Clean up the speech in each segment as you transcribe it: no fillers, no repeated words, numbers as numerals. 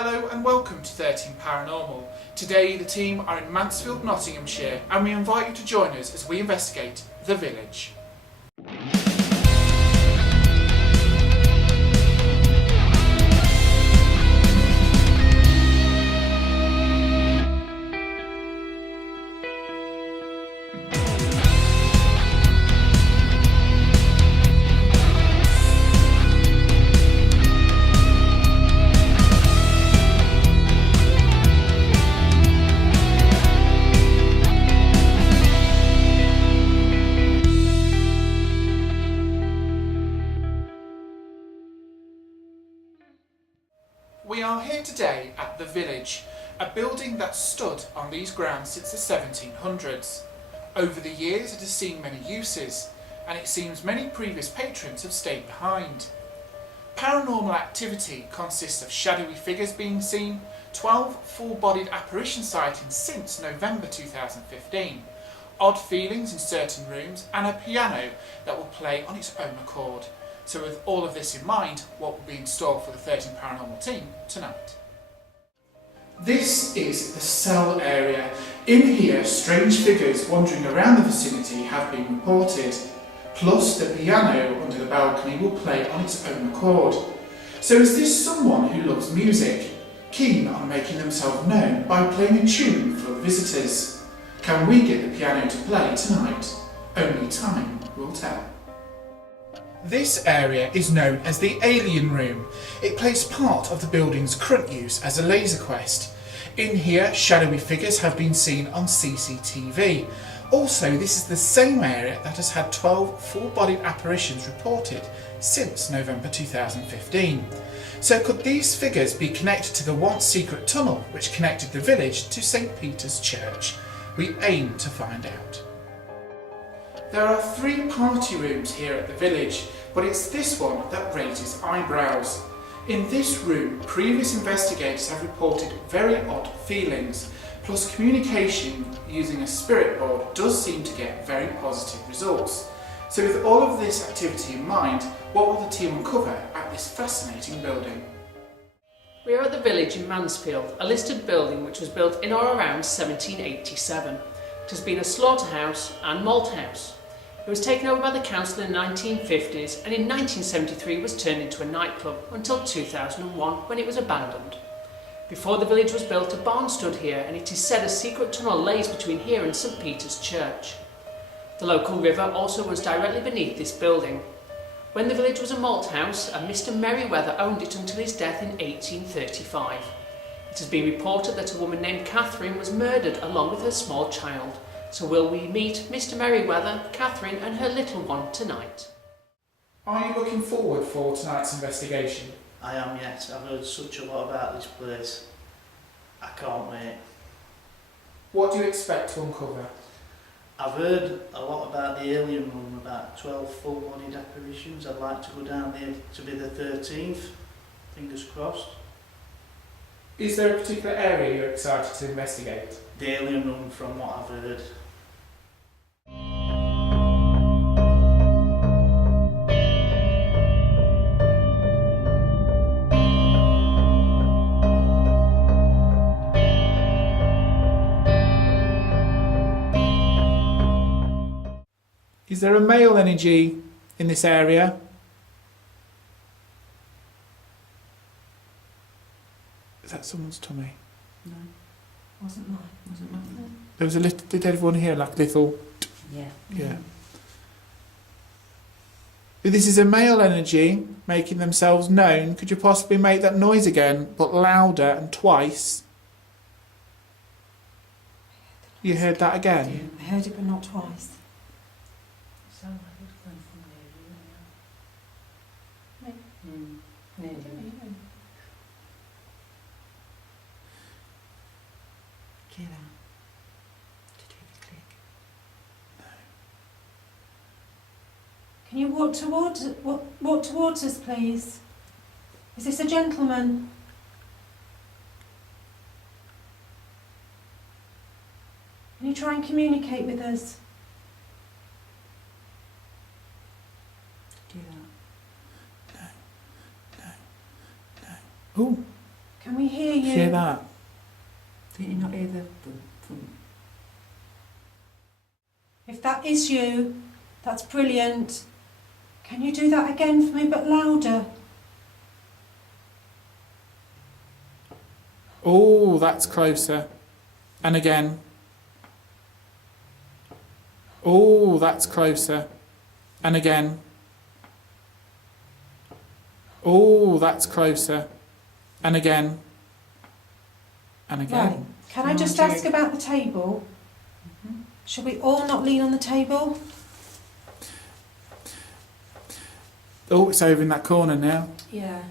Hello and welcome to 13 Paranormal. Today the team are in Mansfield, Nottinghamshire, and we invite you to join us as we investigate The Village. We are here today at The Village, a building that stood on these grounds since the 1700s. Over the years it has seen many uses, and it seems many previous patrons have stayed behind. Paranormal activity consists of shadowy figures being seen, 12 full-bodied apparition sightings since November 2015, odd feelings in certain rooms, and a piano that will play on its own accord. So with all of this in mind, what will be in store for the 13 Paranormal team tonight? This is the cell area. In here, strange figures wandering around the vicinity have been reported. Plus, the piano under the balcony will play on its own accord. So is this someone who loves music, keen on making themselves known by playing a tune for the visitors? Can we get the piano to play tonight? Only time will tell. This area is known as the Alien Room. It plays part of the building's current use as a laser quest. In here, shadowy figures have been seen on CCTV. Also, this is the same area that has had 12 full-bodied apparitions reported since November 2015. So could these figures be connected to the once secret tunnel which connected the village to St. Peter's Church? We aim to find out. There are 3 party rooms here at the village, but it's this one that raises eyebrows. In this room, previous investigators have reported very odd feelings, plus communication using a spirit board does seem to get very positive results. So with all of this activity in mind, what will the team uncover at this fascinating building? We are at the village in Mansfield, a listed building which was built in or around 1787. It has been a slaughterhouse and malt house. It was taken over by the council in the 1950s and in 1973 was turned into a nightclub until 2001 when it was abandoned. Before the village was built, a barn stood here, and it is said a secret tunnel lays between here and St. Peter's Church. The local river also was directly beneath this building. When the village was a malt house, a Mr. Merriweather owned it until his death in 1835. It has been reported that a woman named Catherine was murdered along with her small child. So will we meet Mr. Merriweather, Catherine and her little one tonight? Are you looking forward for tonight's investigation? I am, yes. I've heard such a lot about this place. I can't wait. What do you expect to uncover? I've heard a lot about the Alien Room, about 12 full-bodied apparitions. I'd like to go down there to be the 13th. Fingers crossed. Is there a particular area you're excited to investigate? The Alien Room, from what I've heard. Is there a male energy in this area? Is that someone's tummy? No, wasn't mine. There was a little. Did everyone hear like little? Yeah. If this is a male energy making themselves known, could you possibly make that noise again, but louder and twice? You heard that again? I heard it, but not twice. Sound like it's coming from near you. Hear that? Did you hear the click? No. Can you walk towards us, please? Is this a gentleman? Can you try and communicate with us? Do that. Oh, Can we hear hear that? Did you not hear the thump? If that is you, that's brilliant. Can you do that again for me, but louder? Oh, that's closer. And again. Oh, that's closer. And again. Oh, that's closer. And again. And again. Right. Can I just ask about the table? Shall we all not lean on the table? Oh, it's over in that corner now. Yeah.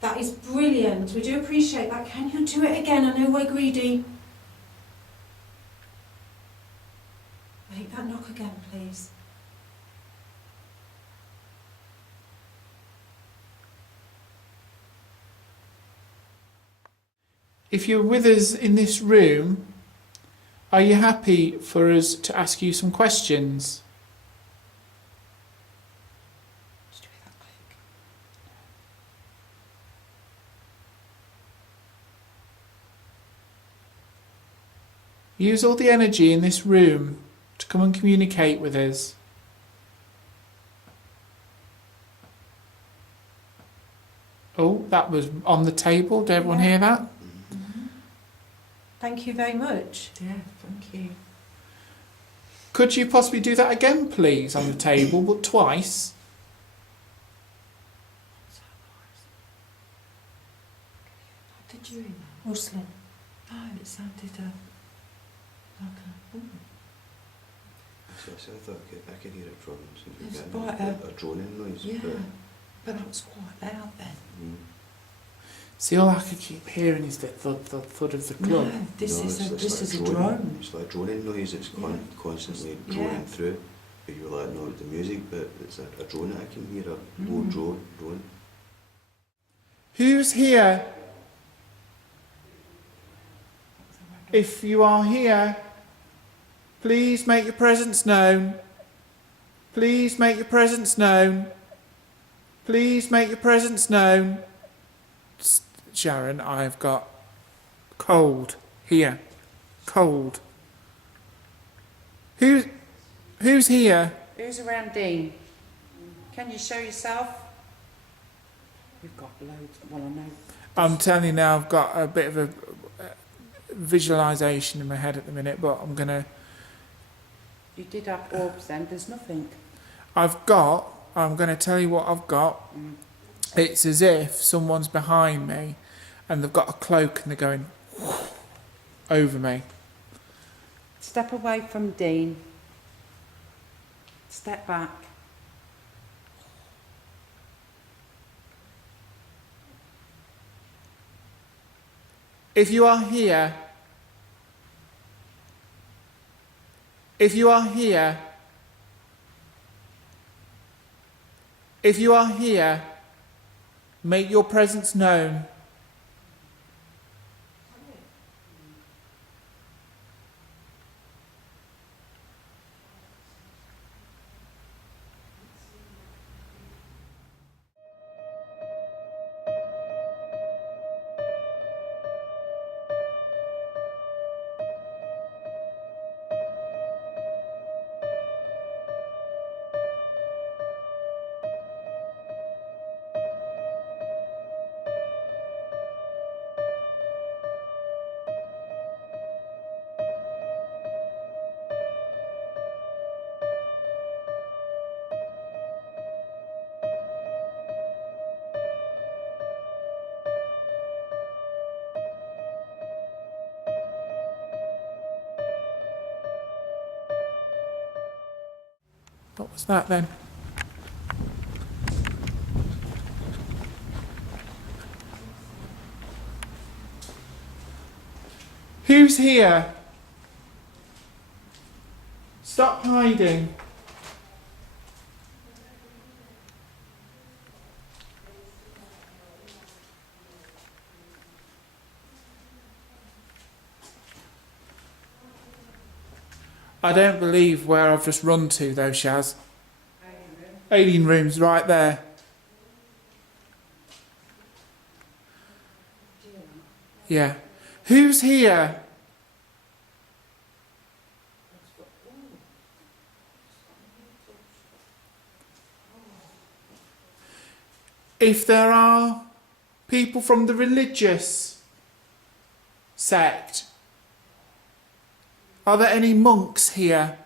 That is brilliant. We do appreciate that. Can you do it again? I know we're greedy. Make that knock again, please. If you're with us in this room, are you happy for us to ask you some questions? Just do that click. Use all the energy in this room to come and communicate with us. Oh, that was on the table. Did everyone hear that? Thank you very much. Yeah, thank you. Could you possibly do that again, please, on the table, but twice? What did you hear that? Rustling. No, it sounded like a... So I thought I could hear it from It's getting quite a droning noise. Yeah, But, but that was quite loud then. See, all I could keep hearing is the thud, thud, thud of the club. No, this no, is it's a like drone. It's like droning noise. It's constantly droning through. But you're like, no, the music, but it's a drone that I can hear, a low drone. Who's here? If you are here, please make your presence known. Please make your presence known. Please make your presence known. Sharon, I've got cold here. Cold. Who's here? Who's around Dean? Can you show yourself? You've got loads. Well, I know. I'm telling you now, I've got a bit of a visualisation in my head at the minute, but I'm going to... You did have orbs then. There's nothing. I'm going to tell you what I've got. It's as if someone's behind me and they've got a cloak and they're going over me. Step away from Dean. Step back. If you are here, if you are here, if you are here, make your presence known. What was that then? Who's here? Stop hiding. I don't believe where I've just run to though, Shaz. Alien room's right there. Yeah. Who's here? If there are people from the religious sect, are there any monks here?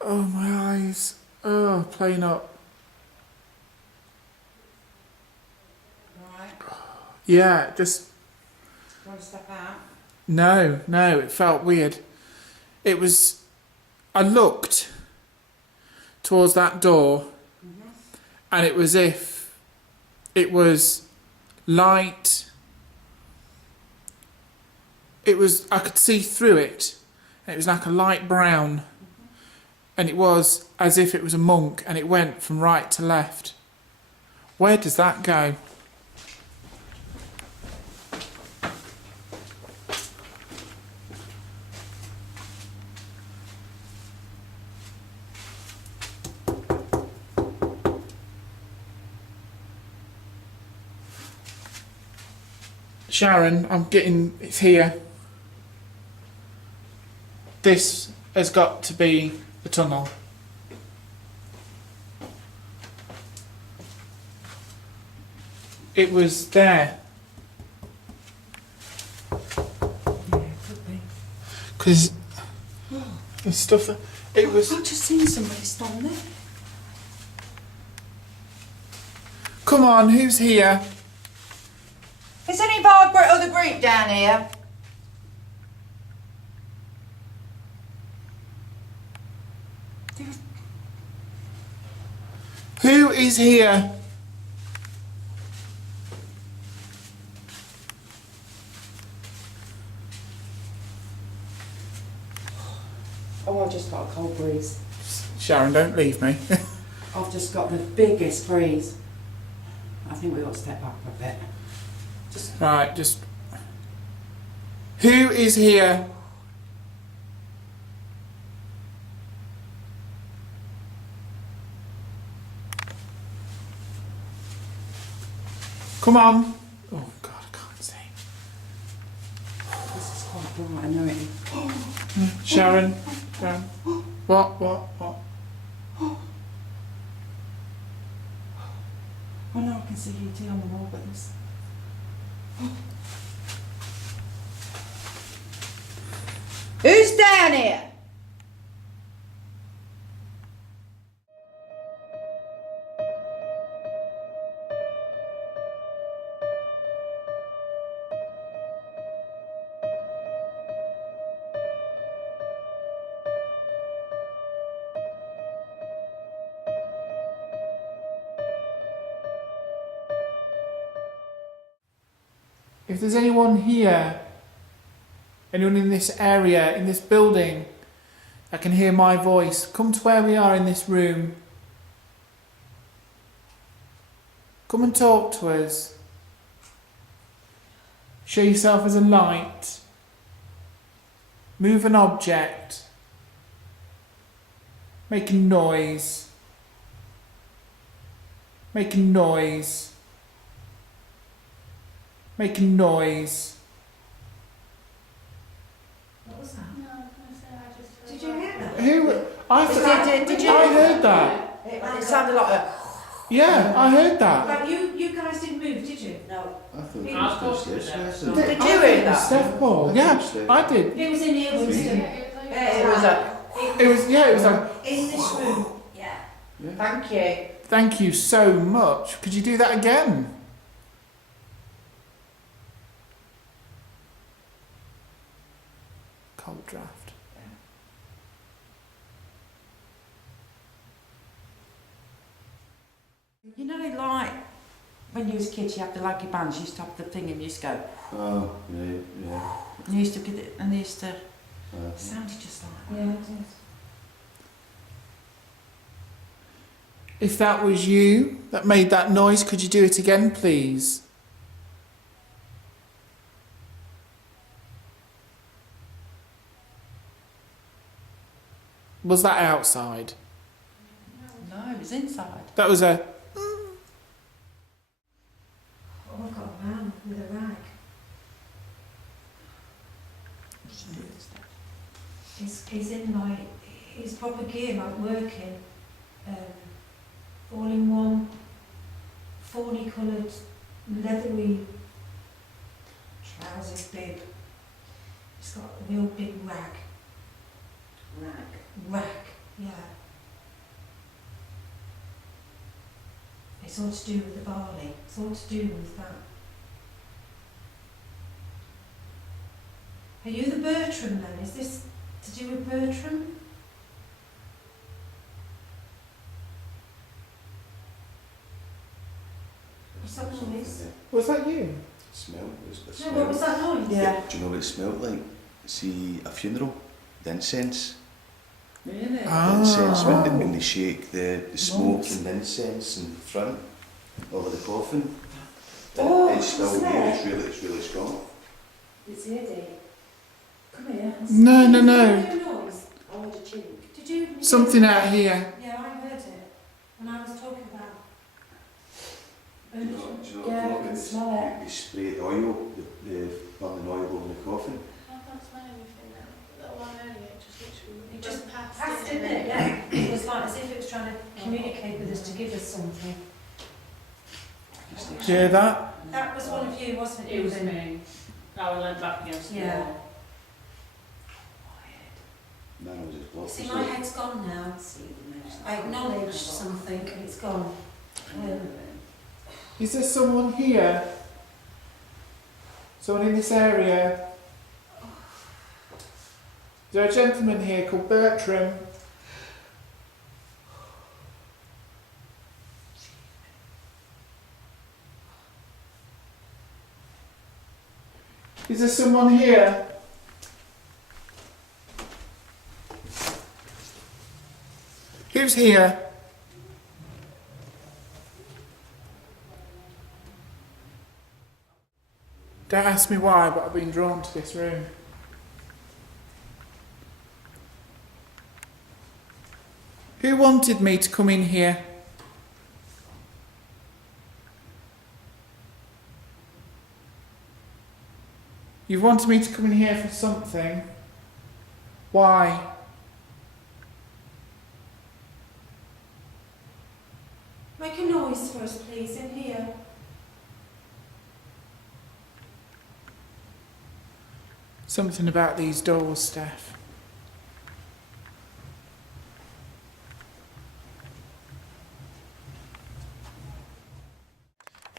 Oh, my eyes. Oh, playing up. Right. Yeah, just... Do you want to step out? No, it felt weird. It was... I looked towards that door, and it was if it was light. It was... I could see through it, and it was like a light brown. And it was as if it was a monk, and it went from right to left. Where does that go? Sharon, it's here. This has got to be the tunnel. It was there. Yeah, it could be. Because the stuff that... It was... I've just seen somebody stand there. Come on, who's here? Is any of our other group down here? Who is here? Oh, I just got a cold breeze. Sharon, don't leave me. I've just got the biggest breeze. I think we ought to step back a bit. Right, just... Who is here? Come on. Oh, God, I can't see. This is quite bright, I know it is. Sharon. What? Oh no, I can see ET on the wall, but this... Who's down here? If there's anyone here, anyone in this area, in this building, that can hear my voice, come to where we are in this room. Come and talk to us. Show yourself as a light. Move an object. Make a noise. Make a noise. Make a noise. What was that? No, I was going to say I just heard Did you hear that? Who? I Did you? I heard that. It sounded like a... Yeah, I heard that. But you guys didn't move, did you? No. I thought I it was thought it was just there. Did I you thought hear it was that? Steph Paul. Yeah, I did. It was in here, Winston. It was a... It was like, In this room. Yeah. Yeah. Thank you. thank you so much. Could you do that again? Cold draft. You know, like, when you was a kid, you had the laggy bands, you used to have the thing and you used to go... Oh, right, yeah. And you used to get it, and they used to... Uh, sounded just like that. Yeah, it is. If that was you that made that noise, could you do it again, please? Was that outside? No, it was inside. That was a... Oh, I've got a man. He's in like his proper gear, like working. All in one fawny coloured leathery trousers bib. He's got a real big rag. Rag, yeah. It's all to do with the barley. It's all to do with that. Are you the Bertram then? Is this to do with Bertram? What's that noise? Was that you? Smell. No, what was that noise? Yeah. Do you know what it smelled like? See, a funeral. The incense. Really? The incense, when they shake the smoke and the incense in front over the coffin. Oh, It's still what's here, that? it's really strong. It's Eddie. Come here. No. Did you hear a noise? I heard a chink. Did you? Something out here. Yeah, I heard it. And I was talking about. Do you know Yeah, I what can smell it. they spray the oil, the burning oil over the coffin. I can't smell anything now. That one earlier, it just literally It just passed, passed, didn't it? Yeah. It was like as if it was trying to communicate with us to give us something. Hear that? That was one of you, wasn't it? It was Ruben? me. I leant back against the Yeah. wall. Man was just blocked. See, my head's gone now. I acknowledged something and it's gone. Is there someone here? Someone in this area? Is there a gentleman here called Bertram? Is there someone here? Who's here? Don't ask me why, but I've been drawn to this room. Who wanted me to come in here? You wanted me to come in here for something. Why? Make a noise for us, please, in here. Something about these doors, Steph.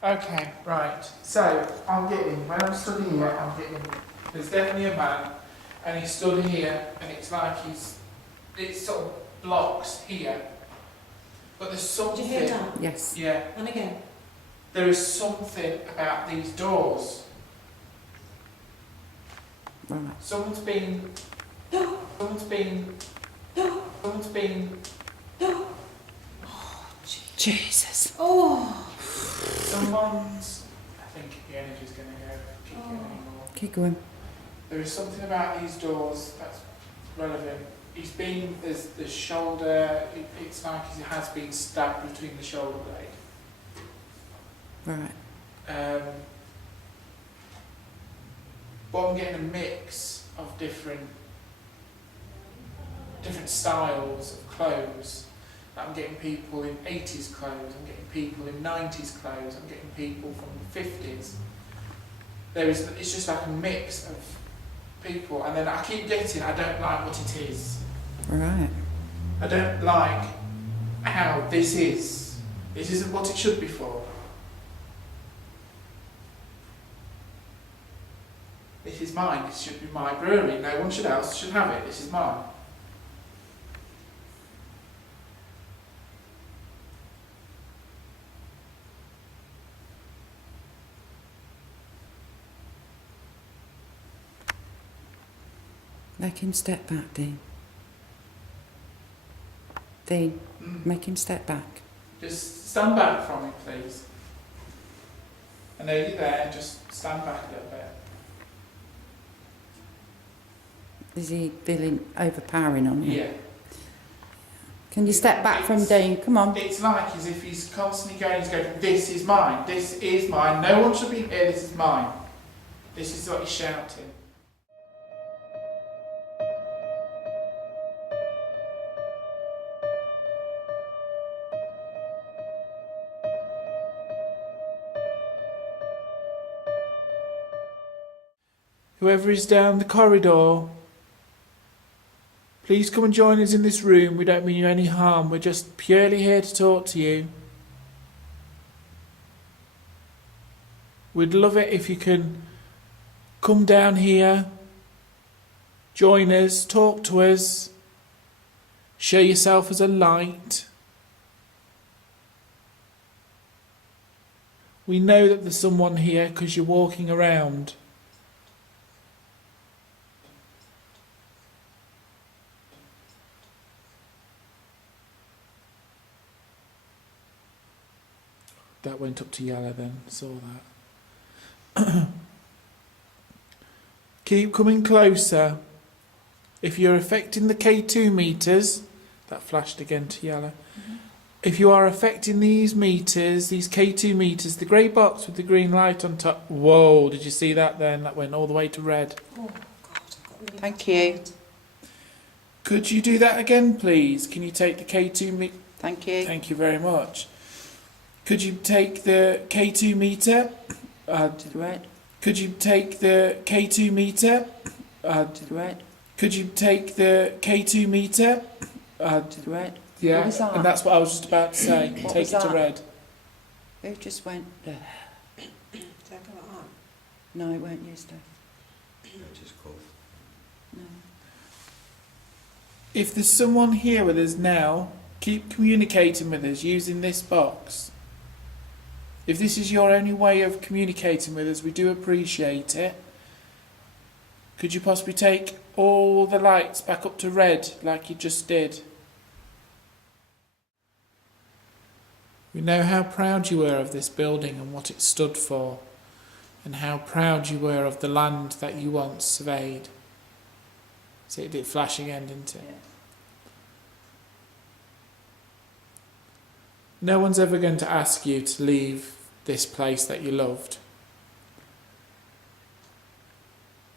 Okay, right. So, I'm getting, when I'm stood here, I'm getting, there's definitely a man, and he's stood here, and it's like it sort of blocks here. But there's Did something. you hear that? Yes. Yeah, And again. there is something about these doors. Right. Someone's been. Jesus. Oh! Someone's. I think the energy's going to go. Keep going anymore. Keep going. There is something about these doors that's relevant. He's been, there's the shoulder, it's like he has been stabbed between the shoulder blade. Right. But I'm getting a mix of different styles of clothes. I'm getting people in 80s clothes, I'm getting people in 90s clothes, I'm getting people from the 50s. It's just like a mix of people, and then I keep getting, I don't like what it is. Right. I don't like how this is. This isn't what it should be for. This is mine. This should be my brewery. No one else should have it. This is mine. Make him step back, Dean. Dean, make him step back. Just stand back from it, please. I know you're there. Just stand back a little bit. Is he feeling overpowering on you? Yeah. Can you step back from Dean? Come on. It's like as if he's constantly going, this is mine, this is mine, no one should be here, this is mine. This is what he's shouting. Whoever is down the corridor, please come and join us in this room. We don't mean you any harm. We're just purely here to talk to you. We'd love it if you can come down here, join us, talk to us, show yourself as a light. We know that there's someone here because you're walking around. That went up to yellow then, saw that. Keep coming closer. If you're affecting the K2 meters, that flashed again to yellow. If you are affecting these meters, these K2 meters, the grey box with the green light on top. Whoa, did you see that then? That went all the way to red. Oh, God, I've got really Thank bad you. cold. Could you do that again, please? Can you take the K2 meter? Thank you. Thank you very much. Could you take the K2 meter? To the right. Could you take the K2 meter? To the right. Could you take the K2 meter? To the right. Yeah, What was that? and that's what I was just about to say. What Take was it to that? red. Who just went there? Did I go like that? No, it weren't you, Steph. I just cough. No. If there's someone here with us now, keep communicating with us using this box. If this is your only way of communicating with us, we do appreciate it. Could you possibly take all the lights back up to red like you just did? We know how proud you were of this building and what it stood for, and how proud you were of the land that you once surveyed. See, it did flash again, didn't it? Yeah. No one's ever going to ask you to leave this place that you loved.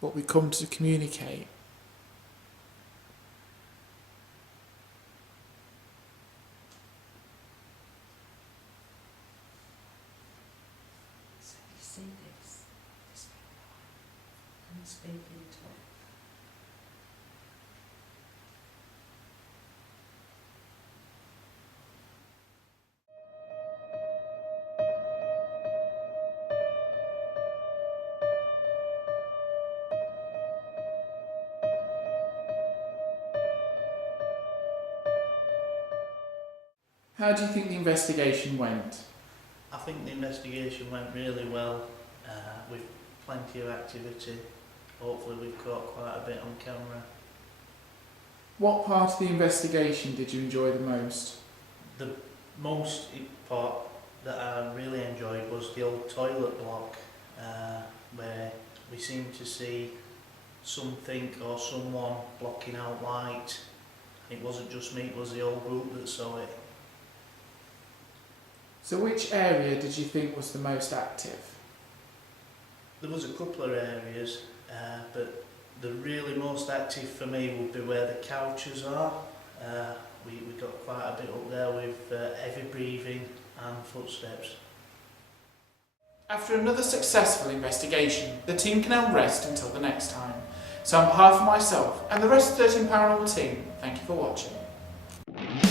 But we come to communicate. So you see this and speak into it. How do you think the investigation went? I think the investigation went really well, with plenty of activity. Hopefully we've caught quite a bit on camera. What part of the investigation did you enjoy the most? The most part that I really enjoyed was the old toilet block, where we seemed to see something or someone blocking out light. It wasn't just me, it was the whole group that saw it. So which area did you think was the most active? There was a couple of areas, but the really most active for me would be where the couches are. We got quite a bit up there with heavy breathing and footsteps. After another successful investigation, the team can now rest until the next time. So on behalf of myself and the rest of the 13 Paranormal team, thank you for watching.